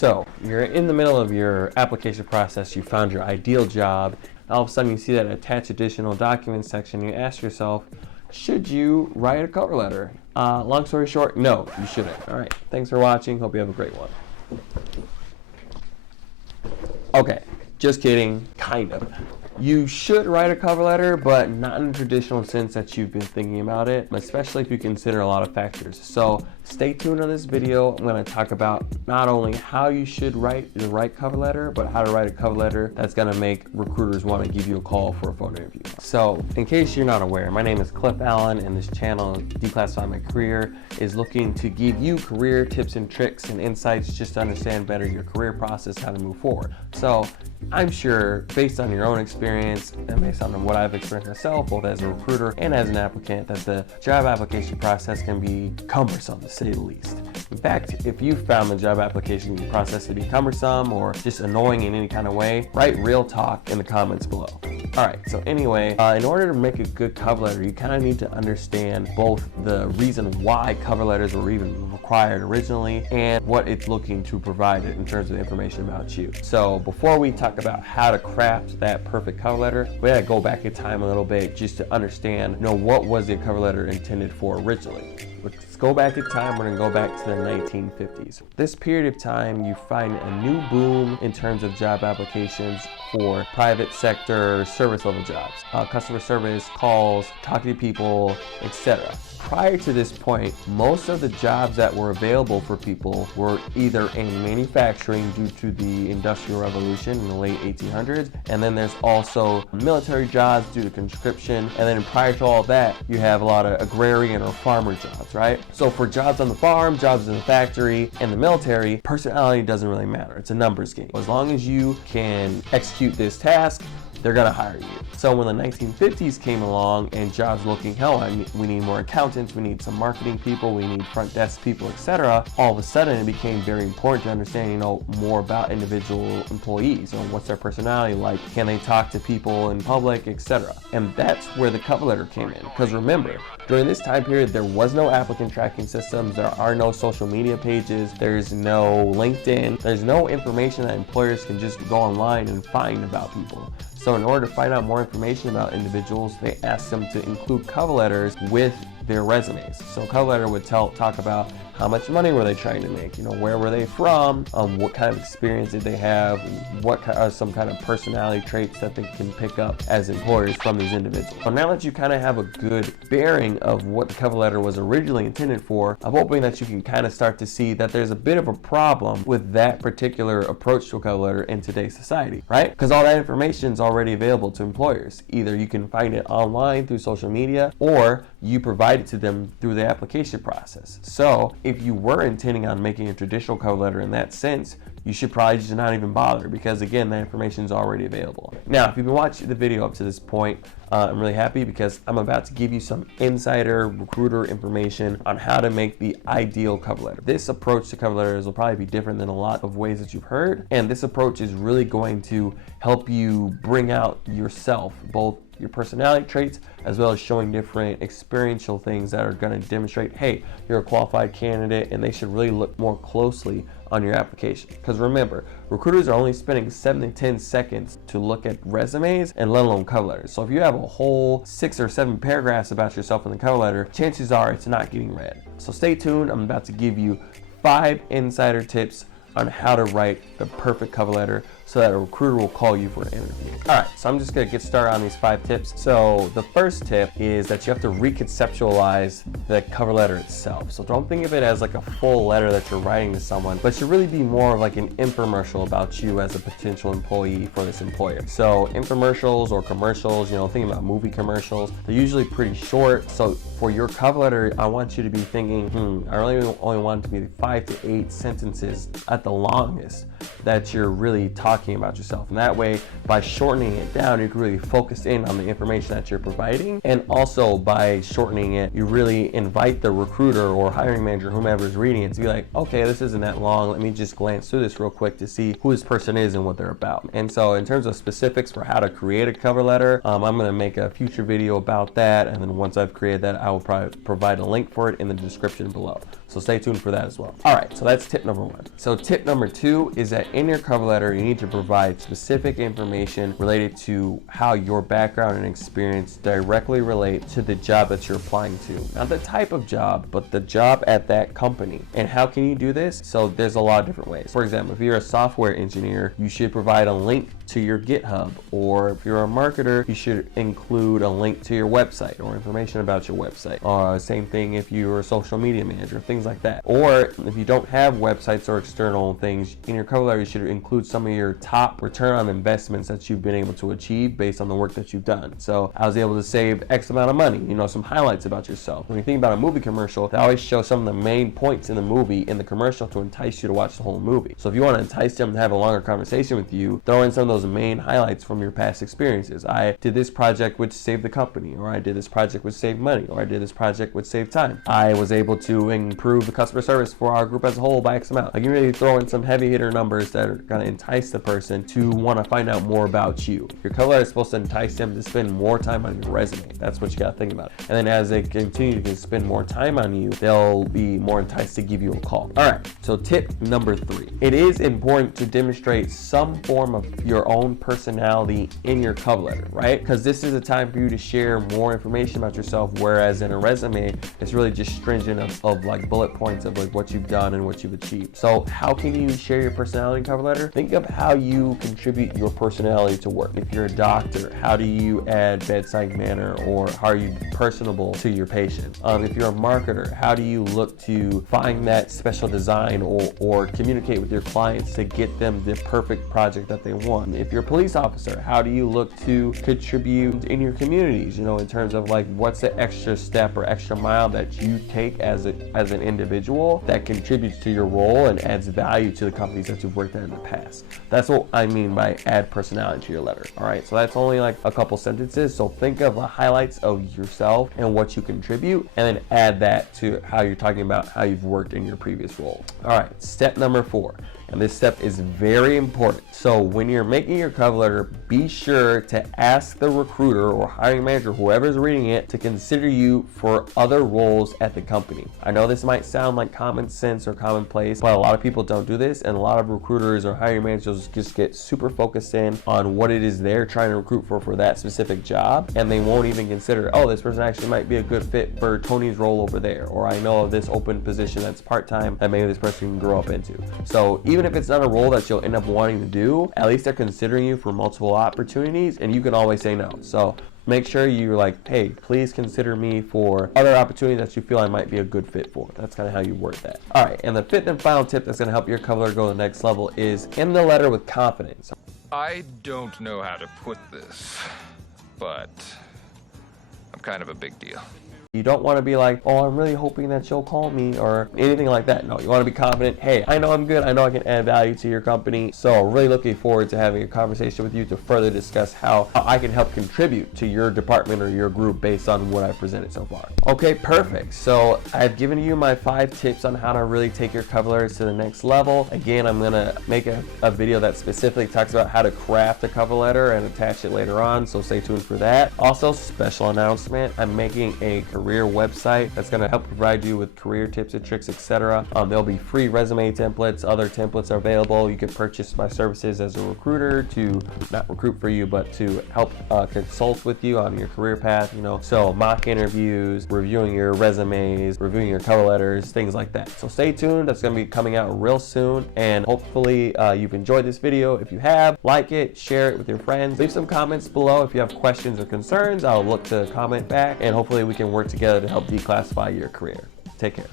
So you're in the middle of your application process, you found your ideal job, all of a sudden you see that attach additional documents section, you ask yourself, should you write a cover letter? Long story short, no, you shouldn't. All right, thanks for watching, hope you have a great one. Okay, just kidding, kind of. You should write a cover letter, but not in the traditional sense that you've been thinking about it, especially if you consider a lot of factors. So stay tuned on this video. I'm going to talk about not only how you should write the right cover letter, but how to write a cover letter that's going to make recruiters want to give you a call for a phone interview. So in case you're not aware, my name is Cliff Allen, and this channel, Declassify My Career, is looking to give you career tips and tricks and insights just to understand better your career process, how to move forward. So I'm sure based on your own experience and based on what I've experienced myself, both as a recruiter and as an applicant, that the job application process can be cumbersome to say the least. In fact, if you found the job application process to be cumbersome or just annoying in any kind of way, write real talk in the comments below. All right, so anyway, in order to make a good cover letter, you kind of need to understand both the reason why cover letters were even required originally and what it's looking to provide in terms of information about you. So before we talk about how to craft that perfect cover letter, we gotta go back in time a little bit just to understand, what was the cover letter intended for originally. Let's go back in time. We're gonna go back to the 1950s. This period of time, you find a new boom in terms of job applications for private sector service level jobs, customer service, calls, talking to people, etc. Prior to this point, most of the jobs that were available for people were either in manufacturing due to the Industrial Revolution in the late 1800s, and then there's also military jobs due to conscription, and then prior to all that, you have a lot of agrarian or farmer jobs, right? So for jobs on the farm, jobs in the factory, and the military, personality doesn't really matter. It's a numbers game. As long as you can execute this task, they're gonna hire you. So when the 1950s came along and jobs looking, we need more accountants, we need some marketing people, we need front desk people, etc. All of a sudden it became very important to understand, more about individual employees. What's their personality like? Can they talk to people in public, etc. And that's where the cover letter came in. Because remember, during this time period, there was no applicant tracking systems, there are no social media pages, there's no LinkedIn, there's no information that employers can just go online and find about people. So in order to find out more information about individuals, they asked them to include cover letters with their resumes. So a cover letter would talk about how much money were they trying to make, where were they from, what kind of experience did they have, what are some kind of personality traits that they can pick up as employers from these individuals. So now that you kind of have a good bearing of what the cover letter was originally intended for, I'm hoping that you can kind of start to see that there's a bit of a problem with that particular approach to a cover letter in today's society, right? Because all that information is already available to employers. Either you can find it online through social media, or you provide it to them through the application process. So if you were intending on making a traditional cover letter in that sense, you should probably just not even bother, because again, that information is already available. Now, if you've been watching the video up to this point, I'm really happy because I'm about to give you some insider recruiter information on how to make the ideal cover letter. This approach to cover letters will probably be different than a lot of ways that you've heard, and this approach is really going to help you bring out yourself, both your personality traits as well as showing different experiential things that are going to demonstrate, hey, you're a qualified candidate, and they should really look more closely on your application. Because remember, recruiters are only spending 7 to 10 seconds to look at resumes and let alone cover letters. So if you have a whole 6 or 7 paragraphs about yourself in the cover letter, chances are it's not getting read. So stay tuned. I'm about to give you 5 insider tips on how to write the perfect cover letter so that a recruiter will call you for an interview. All right, so I'm just gonna get started on these 5 tips. So the first tip is that you have to reconceptualize the cover letter itself. So don't think of it as like a full letter that you're writing to someone, but it should really be more of like an infomercial about you as a potential employee for this employer. So infomercials or commercials, thinking about movie commercials, they're usually pretty short. So for your cover letter, I want you to be thinking, I really only want it to be 5 to 8 sentences at the longest that you're really talking about yourself. And that way, by shortening it down, you can really focus in on the information that you're providing. And also by shortening it, you really invite the recruiter or hiring manager, whomever is reading it, to be like, okay, this isn't that long. Let me just glance through this real quick to see who this person is and what they're about. And so in terms of specifics for how to create a cover letter, I'm gonna make a future video about that. And then once I've created that, I will probably provide a link for it in the description below. So stay tuned for that as well. All right, so that's tip number 1. So tip number 2 is that in your cover letter, you need to provide specific information related to how your background and experience directly relate to the job that you're applying to. Not the type of job, but the job at that company. And how can you do this? So there's a lot of different ways. For example, if you're a software engineer, you should provide a link to your GitHub, or if you're a marketer, you should include a link to your website or information about your website. Same thing if you're a social media manager, things like that. Or if you don't have websites or external things, in your cover letter you should include some of your top return on investments that you've been able to achieve based on the work that you've done. So I was able to save X amount of money, you know, some highlights about yourself. When you think about a movie commercial, they always show some of the main points in the movie in the commercial to entice you to watch the whole movie. So if you want to entice them to have a longer conversation with you, throw in some of those main highlights from your past experiences. I did this project which saved the company, or I did this project which saved money, or I did this project which saved time. I was able to improve the customer service for our group as a whole by X amount. Like, you really throw in some heavy hitter numbers that are going to entice the person to want to find out more about you. Your cover letter is supposed to entice them to spend more time on your resume. That's what you got to think about. And then as they continue to spend more time on you, they'll be more enticed to give you a call. All right, so tip number 3. It is important to demonstrate some form of your own personality in your cover letter, right? Because this is a time for you to share more information about yourself, whereas in a resume, it's really just stringent of like bullet points of like what you've done and what you've achieved. So how can you share your personality in cover letter? Think of how you contribute your personality to work. If you're a doctor, how do you add bedside manner, or how are you personable to your patient? If you're a marketer, how do you look to find that special design or communicate with your clients to get them the perfect project that they want? If you're a police officer, how do you look to contribute in your communities, you know, in terms of like what's the extra step or extra mile that you take as an individual that contributes to your role and adds value to the companies that you've worked at in the past. That's what I mean by add personality to your letter. All right, so that's only like a couple sentences. So think of the highlights of yourself and what you contribute, and then add that to how you're talking about how you've worked in your previous role. All right, step number 4. And this step is very important. So when you're making your cover letter, be sure to ask the recruiter or hiring manager, whoever's reading it, to consider you for other roles at the company. I know this might sound like common sense or commonplace, but a lot of people don't do this, and a lot of recruiters or hiring managers just get super focused in on what it is they're trying to recruit for that specific job, and they won't even consider, oh, this person actually might be a good fit for Tony's role over there, or I know of this open position that's part-time that maybe this person can grow up into. So even if it's not a role that you'll end up wanting to do, at least they're considering you for multiple opportunities, and you can always say no. So make sure you're like, hey, please consider me for other opportunities that you feel I might be a good fit for. That's kind of how you word that. All right, and the 5th and final tip that's going to help your cover letter go to the next level is end the letter with confidence. I don't know how to put this, but I'm kind of a big deal. You don't want to be like, oh, I'm really hoping that you'll call me or anything like that. No, you want to be confident. Hey, I know I'm good. I know I can add value to your company. So really looking forward to having a conversation with you to further discuss how I can help contribute to your department or your group based on what I've presented so far. Okay, perfect. So I've given you my 5 tips on how to really take your cover letters to the next level. Again, I'm going to make a video that specifically talks about how to craft a cover letter and attach it later on. So stay tuned for that. Also, special announcement, I'm making a career website that's going to help provide you with career tips and tricks, etc. There'll be free resume templates, other templates are available. You can purchase my services as a recruiter to not recruit for you, but to help consult with you on your career path, you know, so mock interviews, reviewing your resumes, reviewing your cover letters, things like that. So stay tuned. That's going to be coming out real soon, and hopefully you've enjoyed this video. If you have, like it, share it with your friends, leave some comments below if you have questions or concerns. I'll look to comment back, and hopefully we can work together to help declassify your career. Take care.